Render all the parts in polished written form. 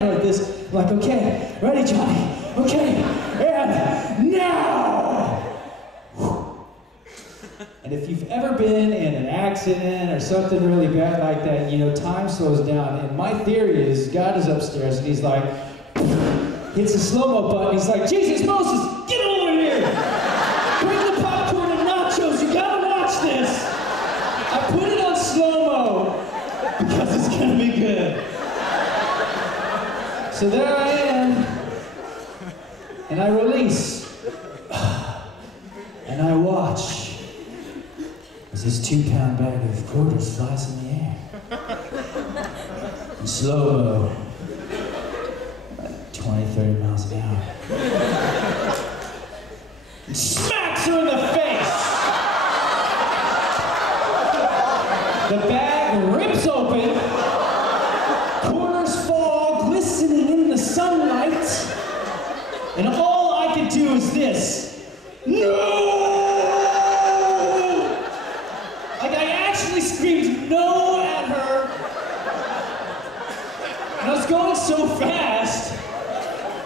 like this. I'm like, okay, ready, Johnny? Okay, and now! And if you've ever been in an accident or something really bad like that, you know, time slows down. And my theory is God is upstairs and he's like, hits the slow-mo button. He's like, Jesus, Moses, get over here! Bring the popcorn and nachos. You gotta watch this. I put it on slow-mo because it's gonna be good. So there I am, and I release, and I watch as this 2-pound bag of quarters flies in the air. In slow-mo, 20, 30 miles an hour. And smacks her in the face! The bag rips open, quarters fall glistening in the sunlight, and all I could do is this. No! Like I actually screamed no at her. And I was going so fast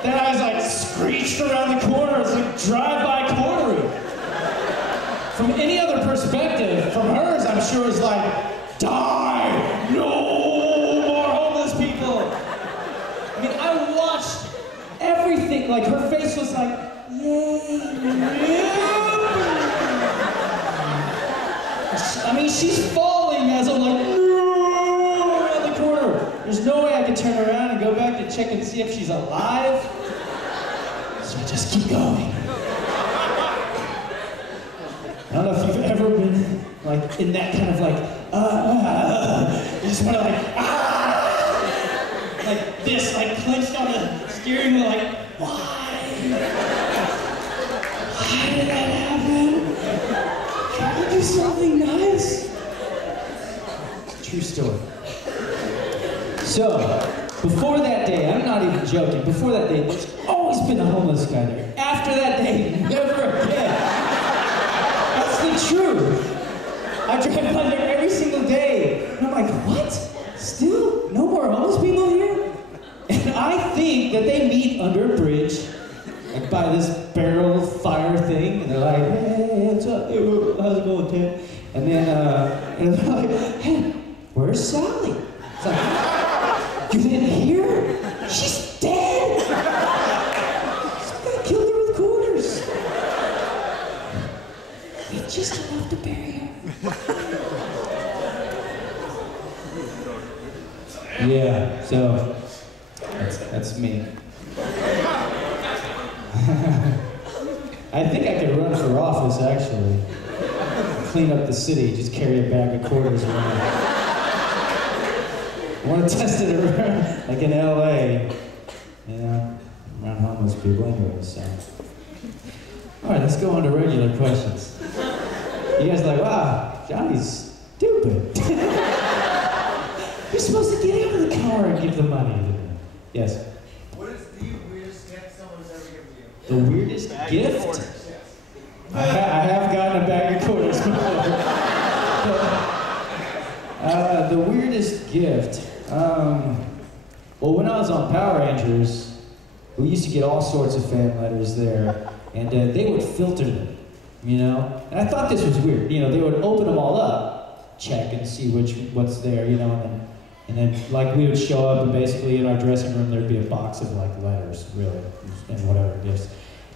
that I was like screeched around the corner. It was like drive-by quartering. From any other perspective, from hers, I'm sure it was like, die! No more homeless people! I mean, I watched everything, like her face was like, yay! I mean, she's falling as I'm like, no, around the corner. There's no way I can turn around and go back to check and see if she's alive. So I just keep going. I don't know if you've ever been like in that kind of like, you just want to like this, like clenched on the steering wheel, like, why? Why did that happen? Can I do something nice? True story. So, before that day, I'm not even joking, before that day, there's always been a homeless guy there. After that day, never again. That's the truth. I drive by there every single day. And I'm like, what? Still? No more homeless people here? And I think that they meet under a bridge, like by this barrel fire thing, and they're like, hey, what's up? Hey, how's it going, Tim? And then, and they're like, hey, where's Sally? It's like, you didn't hear? She's dead! Somebody killed her with quarters. We just have to bury her. Yeah, so that's me. I think I could run for office, actually. Clean up the city, just carry a bag of quarters around. I want to test it around, like in LA, you know, around homeless people anyway, so. All right, let's go on to regular questions. You guys are like, wow, Johnny's stupid. You're supposed to get out of the car and give the money. Yes? What is the weirdest gift someone's ever given you? The weirdest gift? I have gotten a bag of quarters before. The weirdest gift? Well, when I was on Power Rangers, we used to get all sorts of fan letters there, and they would filter them, you know? And I thought this was weird. You know, they would open them all up, check and see what's there, you know, and then like we would show up and basically in our dressing room there'd be a box of like letters, really, and whatever gifts.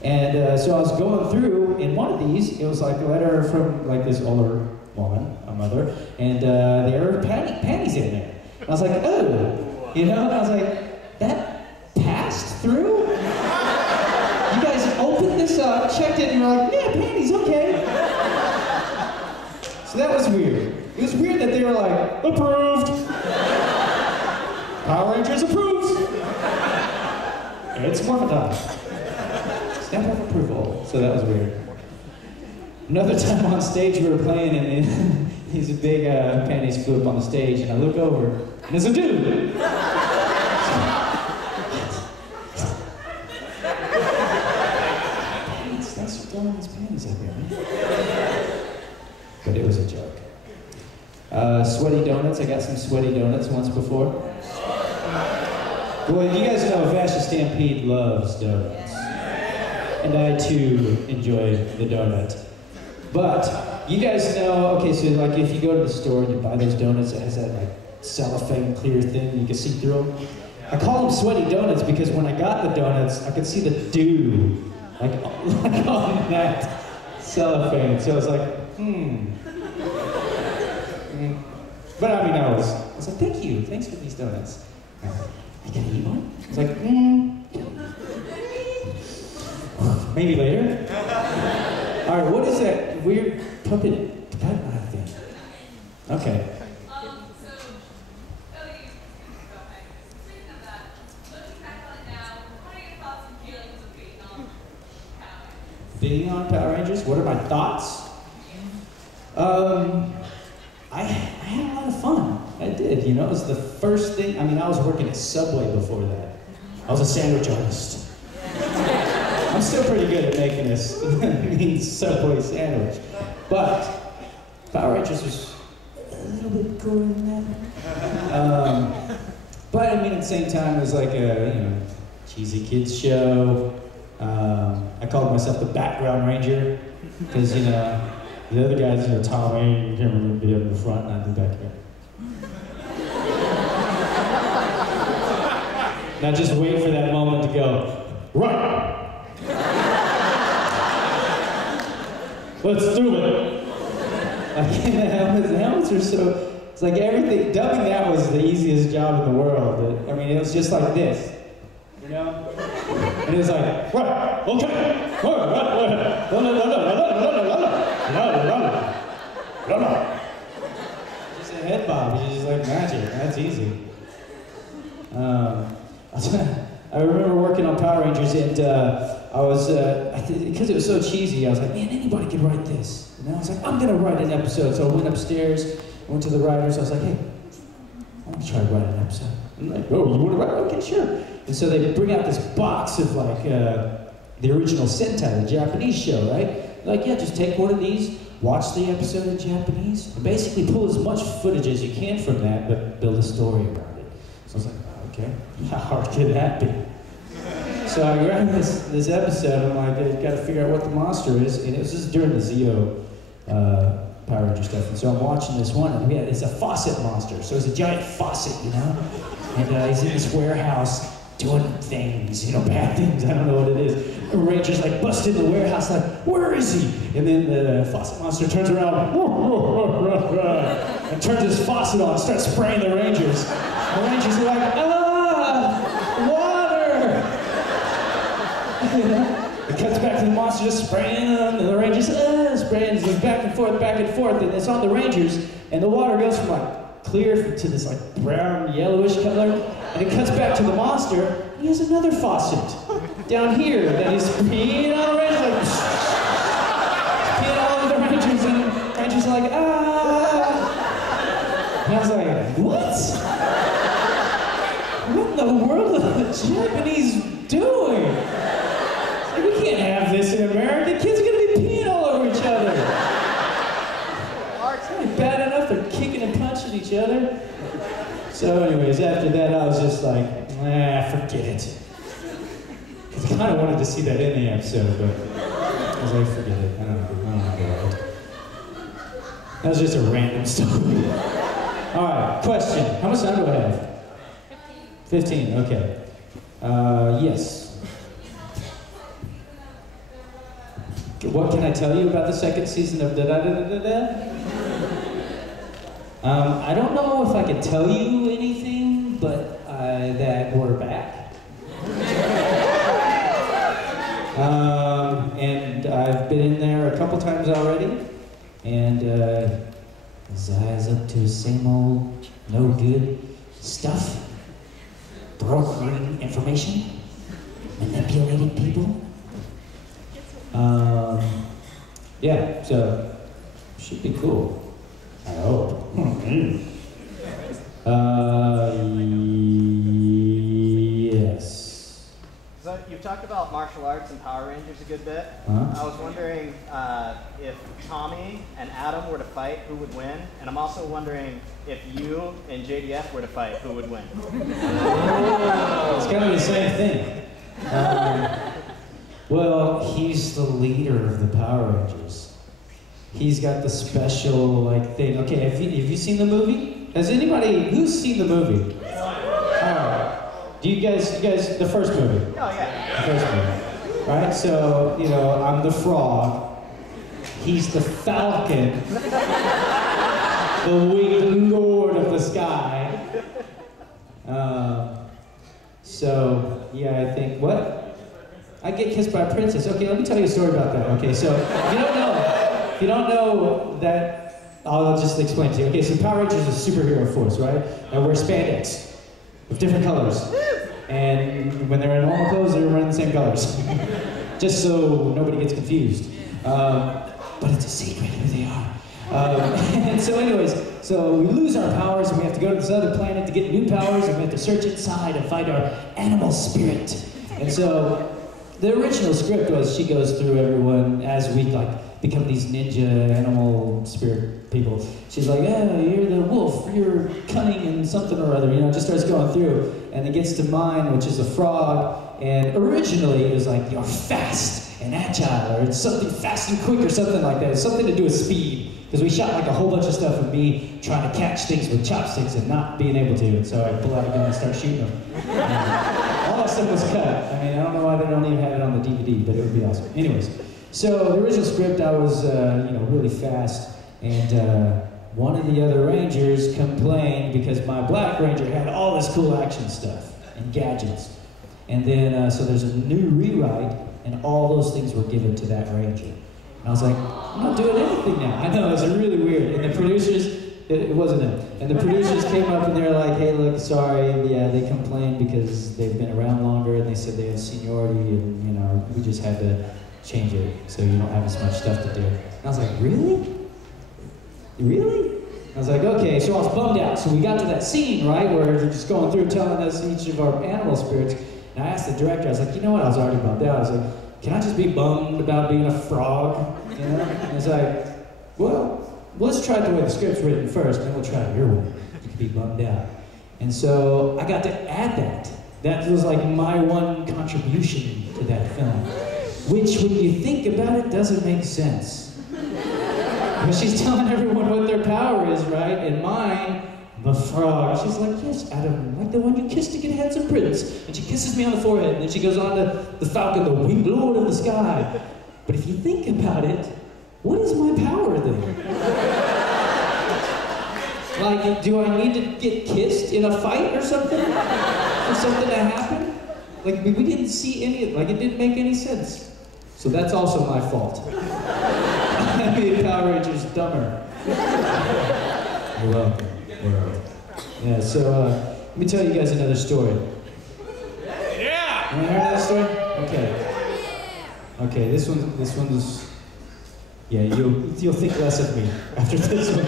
And so I was going through, in one of these, it was like a letter from like this older woman, a mother, and there were panties in there. And I was like, oh, you know, and I was like, that passed through? You guys opened this up, checked it, and you're like, yeah, panties, okay. So that was weird. It was weird that they were like, approved. Power Rangers approved. It's morphin' time. Stamp of approval. So that was weird. Another time on stage we were playing and these big panties flew up on the stage and I look over and it's a dude. That's throwing his panties up here, man. But it was a joke. Sweaty donuts. I got some sweaty donuts once before. Well, you guys know Vasha Stampede loves donuts. And I too enjoy the donut. But you guys know, okay, so like if you go to the store and you buy those donuts, it has that like cellophane clear thing, you can see through them. I call them sweaty donuts because when I got the donuts, I could see the dew like on that cellophane. So I was like, But I mean, I was like, thank you, thanks for these donuts. I gotta eat one? I was like, maybe later. All right, what is that weird puppet thing? Okay. Being on Power Rangers, what are my thoughts? I had a lot of fun. I did, you know, it was the first thing. I mean, I was working at Subway before that. I was a sandwich artist. I'm still pretty good at making this Subway sandwich. But Power Rangers was a little bit cooler than that. But I mean, at the same time, it was like a cheesy kids show. I called myself the background ranger because the other guys, Tommy, you can't really be up in the front and I'd be back here. Now just wait for that moment to go, right! Let's do it! Like, the helmets are so, it's like everything, dubbing that was the easiest job in the world. I mean, it was just like this, you know? And it was like, right, okay, just a head bob, it's just like magic, that's easy. I remember working on Power Rangers and I was, because it was so cheesy, I was like, man, anybody could write this. And I was like, I'm gonna write an episode. So I went upstairs, went to the writers, I was like, hey, I want to try to write an episode. And they're like, oh, you want to write? Okay, sure. And so they bring out this box of like the original Sentai, the Japanese show, right? They're like, yeah, just take one of these, watch the episode in Japanese, and basically pull as much footage as you can from that, but build a story around it. So I was like, okay, how hard can that be? So I grabbed this episode, I'm like, I gotta figure out what the monster is, and it was just during the Zeo Power Ranger stuff, and so I'm watching this one, and it's a faucet monster, so it's a giant faucet, you know? And he's in this warehouse doing things, bad things, I don't know what it is. The Ranger's like bust in the warehouse, like, where is he? And then the faucet monster turns around, and turns his faucet on, and starts spraying the Rangers. The Rangers are like, water! It cuts back to the monster just spraying them, and the Rangers, spraying, and back and forth, and it's on the Rangers, and the water goes from like clear to this like brown, yellowish color, and it cuts back to the monster. He has another faucet down here that he's peeing on the Rangers, like peeing all over the Rangers, and the Rangers are like, And I was like, what? What in the world are the Japanese doing? Like, we can't have this in America. Kids are gonna be peeing all over each other. It's not bad enough they're kicking and punching each other. So anyways, after that I was just like, forget it. Because I kind of wanted to see that in the episode, but I was like, forget it. I don't know. That was just a random story. Alright, question. How much time do I have? 15, okay. Yes. What can I tell you about the second season of Da-Da-Da-Da-Da-Da? I don't know if I can tell you anything, but that we're back. And I've been in there a couple times already, and Zai's up to the same old no good stuff, brokering information, manipulating people. Yeah, so should be cool. I hope. Yes. Is that you you've talked about martial arts and Power Rangers a good bit. I was wondering if Tommy and Adam were to fight, who would win? And I'm also wondering if you and JDF were to fight, who would win? It's kind of the same thing. Well, he's the leader of the Power Rangers. He's got the special, like, thing. Okay, have you seen the movie? Has anybody, who's seen the movie? Alright. Do you guys, the first movie? Oh, yeah. The first movie. Alright, so, you know, I'm the frog. He's the falcon. The winged lord of the sky. So, yeah, I think, what? I get kissed by a princess. Okay, let me tell you a story about that. Okay, so, if you don't know that, I'll just explain to you. Okay, so Power Rangers is a superhero force, right? And we're spandex with different colors. And when they're in normal clothes, they're wearing the same colors. Just so nobody gets confused. But it's a secret who they are. And so anyways, so we lose our powers and we have to go to this other planet to get new powers and we have to search inside and find our animal spirit. And so the original script was she goes through everyone as we like become these ninja animal spirit people. She's like, yeah, you're the wolf, you're cunning and something or other, you know, just starts going through. And it gets to mine, which is a frog. And originally it was like, you're fast and agile, or it's something fast and quick or something like that. It's something to do with speed. Because we shot like a whole bunch of stuff of me trying to catch things with chopsticks and not being able to. And so I pull out a gun and start shooting them. All that stuff was cut. I mean, I don't know why they don't even have it on the DVD, but it would be awesome. Anyways, so the original script, I was, you know, really fast. And one of the other Rangers complained because my Black Ranger had all this cool action stuff and gadgets. And then, so there's a new rewrite, and all those things were given to that Ranger. And I was like, I'm not doing anything now. I know, it was really weird. And the producers, it wasn't him. And the producers came up and they were like, hey, look, sorry, yeah, they complained because they've been around longer and they said they had seniority and, you know, we just had to change it so you don't have as much stuff to do. And I was like, really? Really? I was like, okay, so I was bummed out. So we got to that scene, right, where they're just going through telling us each of our animal spirits. And I asked the director, I was like, you know what, I was already bummed out. I was like, can I just be bummed about being a frog? You know? And he's like, well, let's try the way the script's written first, then we'll try it your way. You can be bummed out. And so I got to add that. That was like my one contribution to that film. Which, when you think about it, doesn't make sense. Because she's telling everyone what their power is, right? And mine, I'm a frog. She's like, yes, Adam, like the one you kissed to get a handsome prince. And she kisses me on the forehead, and then she goes on to the falcon, the winged lord of the sky. But if you think about it, what is my power then? Like, do I need to get kissed in a fight or something? For something to happen? Like, we didn't see any of it. Like, it didn't make any sense. So that's also my fault. I made Power Rangers dumber. You're welcome. Yeah, so let me tell you guys another story. Yeah! You wanna hear another story? Okay. Okay, this one's yeah, you'll think less of me after this one.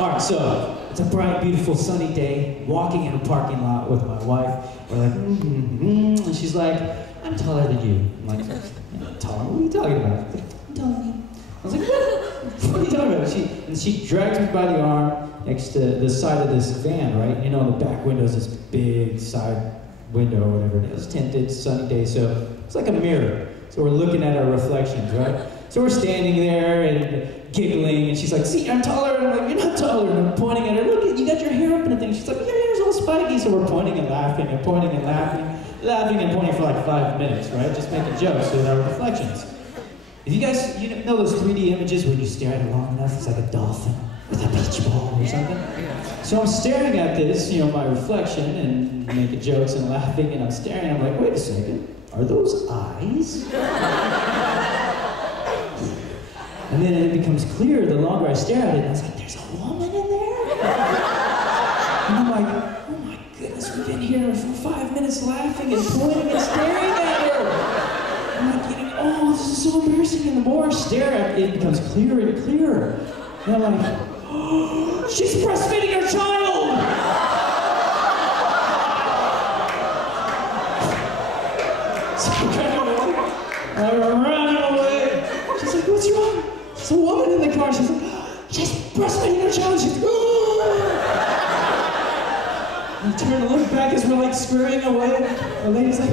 Alright, so it's a bright, beautiful, sunny day, walking in a parking lot with my wife. We're like, and she's like, I'm taller than you. I'm like, taller? What are you talking about? I'm taller than you. I was like, what are you talking about? And she dragged me by the arm next to the side of this van, right? You know, in the back window is this big side window or whatever. And it was tinted, sunny day, so it's like a mirror. So we're looking at our reflections, right? So we're standing there and giggling, and she's like, see, I'm taller. And I'm like, you're not taller. And I'm pointing at her, look, you got your hair up and a thing. She's like, your hair's all spiky. So we're pointing and laughing and pointing and laughing and pointing for like 5 minutes, right? Just making jokes with our reflections. If you guys, you know those 3D images where you stare at it long enough, it's like a dolphin with a beach ball or something? So I'm staring at this, you know, my reflection, and making jokes and laughing, and I'm staring, and I'm like, wait a second, are those eyes? And then it becomes clear the longer I stare at it, and I was like, there's a woman in there? And I'm like, oh my goodness, we've been here for 5 minutes laughing and pointing and staring at her. I'm like, oh, this is so embarrassing. And the more I stare at it, it becomes clearer and clearer. And I'm like, oh, she's breastfeeding her child! So I'm running away. She's like, what's wrong? There's a woman in the car. She's like, she's breastfeeding her child. She's like, and I turn and look back as we're like scurrying away. The lady's like,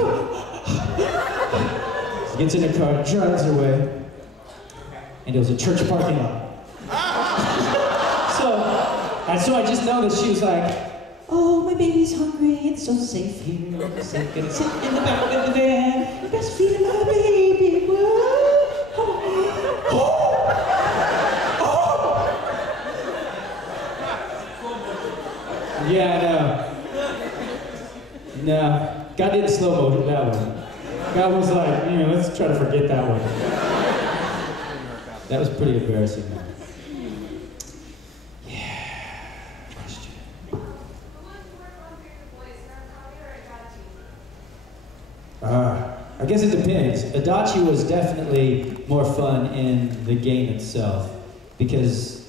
She gets in her car, drives her away, and it was a church parking lot. So I just know that she was like, oh, my baby's hungry, it's so safe here. So I'm gonna sit in the back of the van, breastfeeding my baby. Yeah, I know. No, God didn't slow motion that one. God was like, let's try to forget that one. That was pretty embarrassing, man. I guess it depends. Adachi was definitely more fun in the game itself. Because,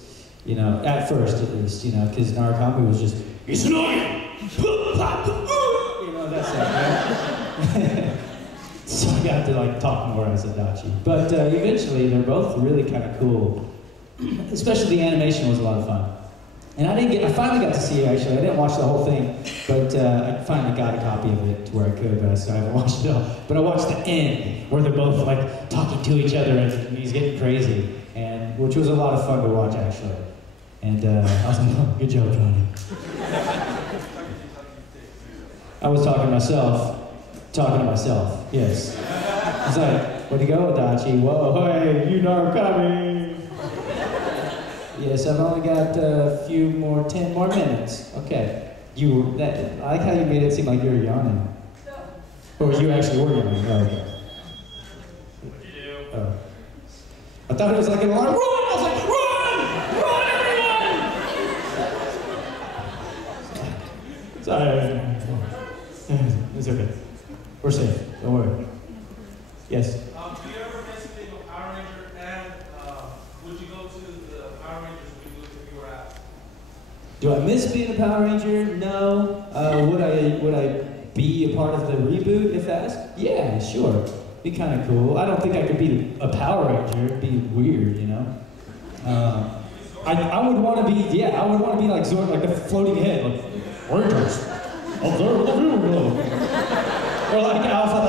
at first at least, because Narukami was just, it's annoying! That's it, right? So I got to talk more as Adachi. But eventually they're both really kind of cool. Especially the animation was a lot of fun. And I finally got to see it actually. I didn't watch the whole thing, but I finally got a copy of it to where I could, so I haven't watched it all. But I watched the end, where they're both talking to each other and he's getting crazy, and which was a lot of fun to watch actually. And I was like, oh, good job, Johnny. I was talking to myself, yes. I was like, where'd you go, Adachi? Whoa, hey, you Narukami. Yes, I've only got 10 more minutes. Okay. I like how you made it seem like you were yawning. Or you actually were yawning. Oh, okay. What'd you do? Oh. I thought it was like an alarm. Run! I was like, run! Run, everyone! Sorry. It's okay. We're safe. Don't worry. Yes? Do you ever miss being a Power Ranger, and would you go to the Power Rangers reboot if you were asked? Do I miss being a Power Ranger? No. Would I be a part of the reboot if asked? Yeah, sure. Be kind of cool. I don't think I could be a Power Ranger. It'd be weird, I would want to be, I would want to be like Zord, like the floating head, like, Rangers, observe the field. Or like Alpha,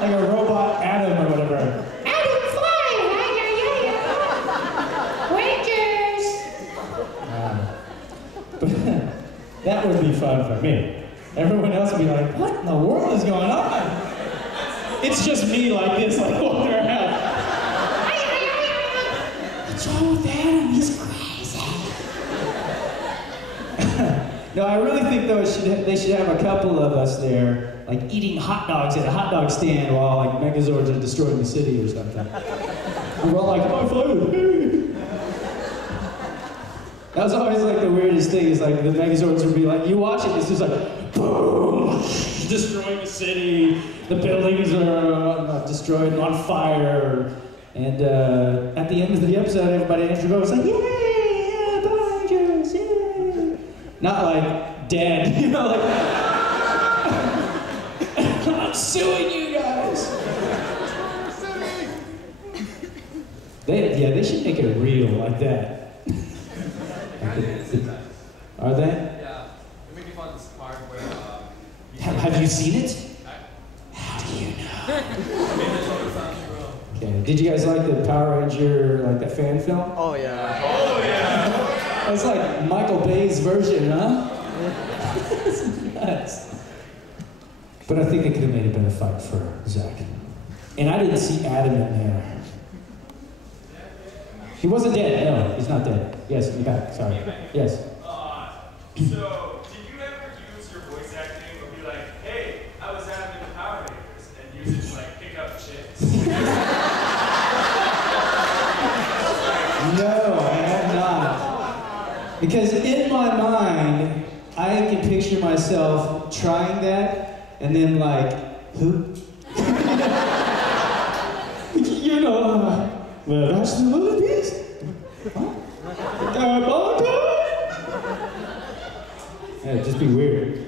like a robot Adam or whatever. Adam fly! Rangers! But that would be fun for me. Everyone else would be like, what in the world is going on? It's just me like this, like walking around. What's wrong with Adam? He's crazy. No, I really think though they should have a couple of us there, like eating hot dogs at a hot dog stand while like Megazords are destroying the city or something. And we're all like, high five. That was always like the weirdest thing, is like the Megazords would be like, you watch it, it's just like, boom, destroying the city, the buildings are destroyed and on fire, and at the end of the episode, everybody in the was like, yay, yeah, Power Rangers, yeah. Not like dead, like, I'm suing you guys. They should make it real like that. Are they? Yeah. It made me fun this part where Have you seen it? How do you know? Okay. Did you guys like the Power Ranger, like that fan film? Oh yeah. Oh yeah. It's like Michael Bay's version, huh? It's nuts. But I think they could have made a better fight for Zach. And I didn't see Adam in there. He wasn't dead. No, he's not dead. Yes, in the back. Sorry. Yes. So, did you ever use your voice acting or be like, hey, I was Adam in the Power Rangers, and use it to like pick up chicks? No, I have not. Because in my mind, I can picture myself trying that, and then like, who? Well, that's the little piece. Huh? Yeah, it'd just be weird.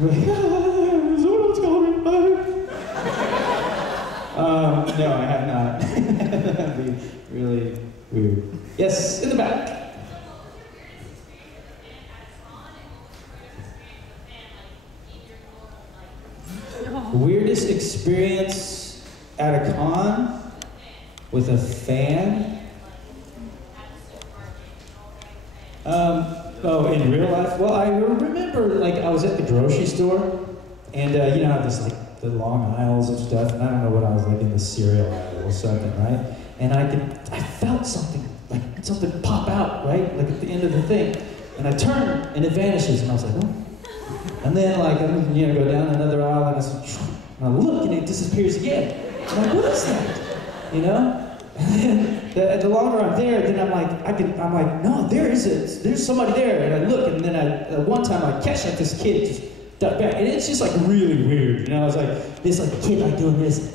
It's No, I have not. That'd be really weird. Yes, in the back. Weirdest experience at a con with a fan? Oh, in real life? Well, I remember, like, I was at the grocery store, and you know, there's like the long aisles of stuff, and I don't know what I was like in the cereal aisle or something, right? And I felt something, like something pop out, right? Like at the end of the thing, and I turn, and it vanishes, and I was like, oh. And then, like, I'm gonna go down another aisle, and I look, and it disappears again. I'm like, what is that? You know? And then the longer I'm there, then I'm like, no, there's somebody there. And I look, and then one time I catch like this kid just duck back, and it's just like really weird. You know, I was like, this like kid like doing this. Like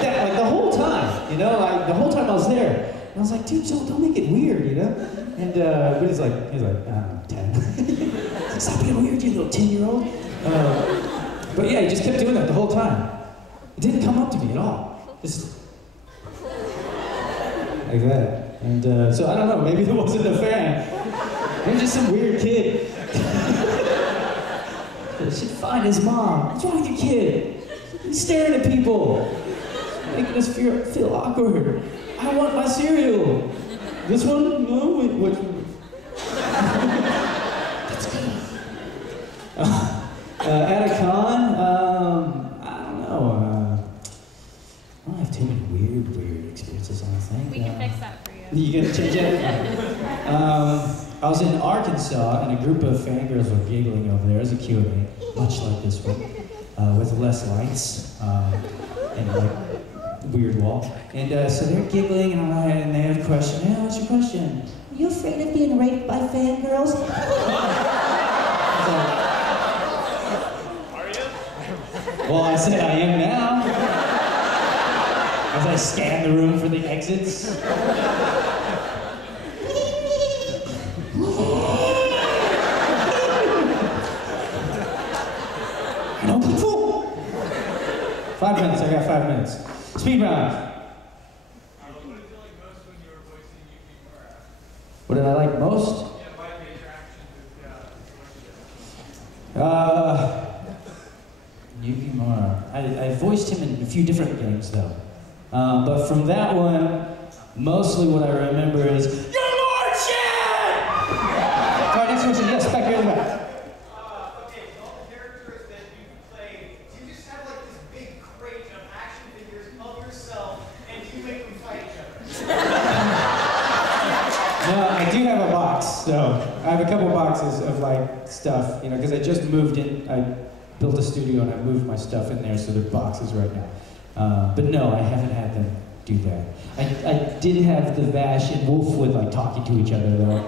that, like the whole time, you know, like the whole time I was there. And I was like, dude, Joel, don't make it weird, you know? And but he's like, I don't know, 10. He's like, stop being weird, you little 10-year-old. But yeah, he just kept doing that the whole time. It didn't come up to me at all. Just like that. And so I don't know, maybe it wasn't a fan. Maybe just some weird kid. Should find his mom. What's wrong with your kid? He's staring at people. Making us feel awkward. I want my cereal. This one? No, wait, which one? That's good. At a con, I don't know. I don't have too many weird experiences, I think. We can fix that for you. You gonna change it? I was in Arkansas, and a group of fangirls were giggling over there. It was a Q&A, much like this one, with less lights and like weird wall. And so they're giggling, and they have a question. Hey, what's your question? Are you afraid of being raped by fangirls? Are you? Well, I said I am now. As I scan the room for the exits. No people. 5 minutes, I got 5 minutes. Speed round. What did I like most? Yuki Mara. I voiced him in a few different games though. But from that one, mostly what I remember is Yong Bosch! Alright, next question. Yes, back here in the back. Okay, so all the characters that you play, do you just have like this big crate of action figures of yourself, and do you make them fight each other? No, I do have a box, so I have a couple boxes of like stuff, you know, because I just moved in. I built a studio and I moved my stuff in there, so they're boxes right now. But no, I haven't had them do that. I did have the Vash and Wolfwood like talking to each other though.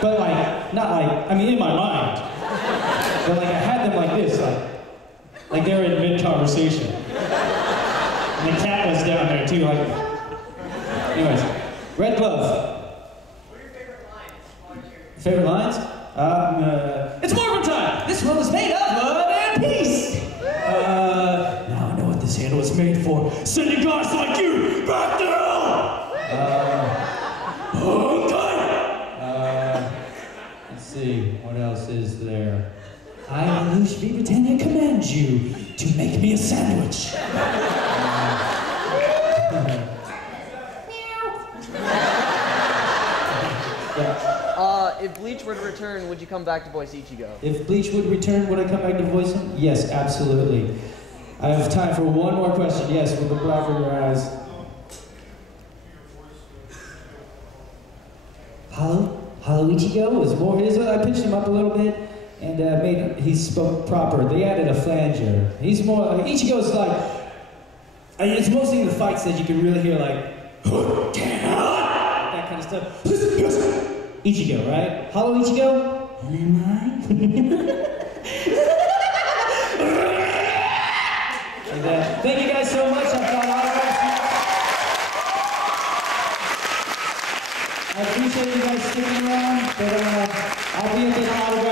But like, not like, I mean in my mind. But like I had them like this, like they were in mid-conversation. And the cat was down there too, like. Anyways, Red Glove. What are your favorite lines? Favorite lines? It's Mormon time! This world is made of love and peace! Now I know what this handle is made for. Sending guys like you back to hell! Okay! Let's see, what else is there? I, Lelouch V. Britannia, command you to make me a sandwich. If Bleach were to return, would you come back to voice Ichigo? If Bleach would return, would I come back to voice him? Yes, absolutely. I have time for one more question. Yes, with the black in your eyes. Hollow Ichigo was more his. I pitched him up a little bit and he spoke proper. They added a flanger. He's more like Ichigo's like. It's mostly in the fights that you can really hear like that kind of stuff. Ichigo, right? Hollow Ichigo? Am I? And, thank you guys so much. I've got autographs. I appreciate you guys sticking around, but I'll be at the autograph.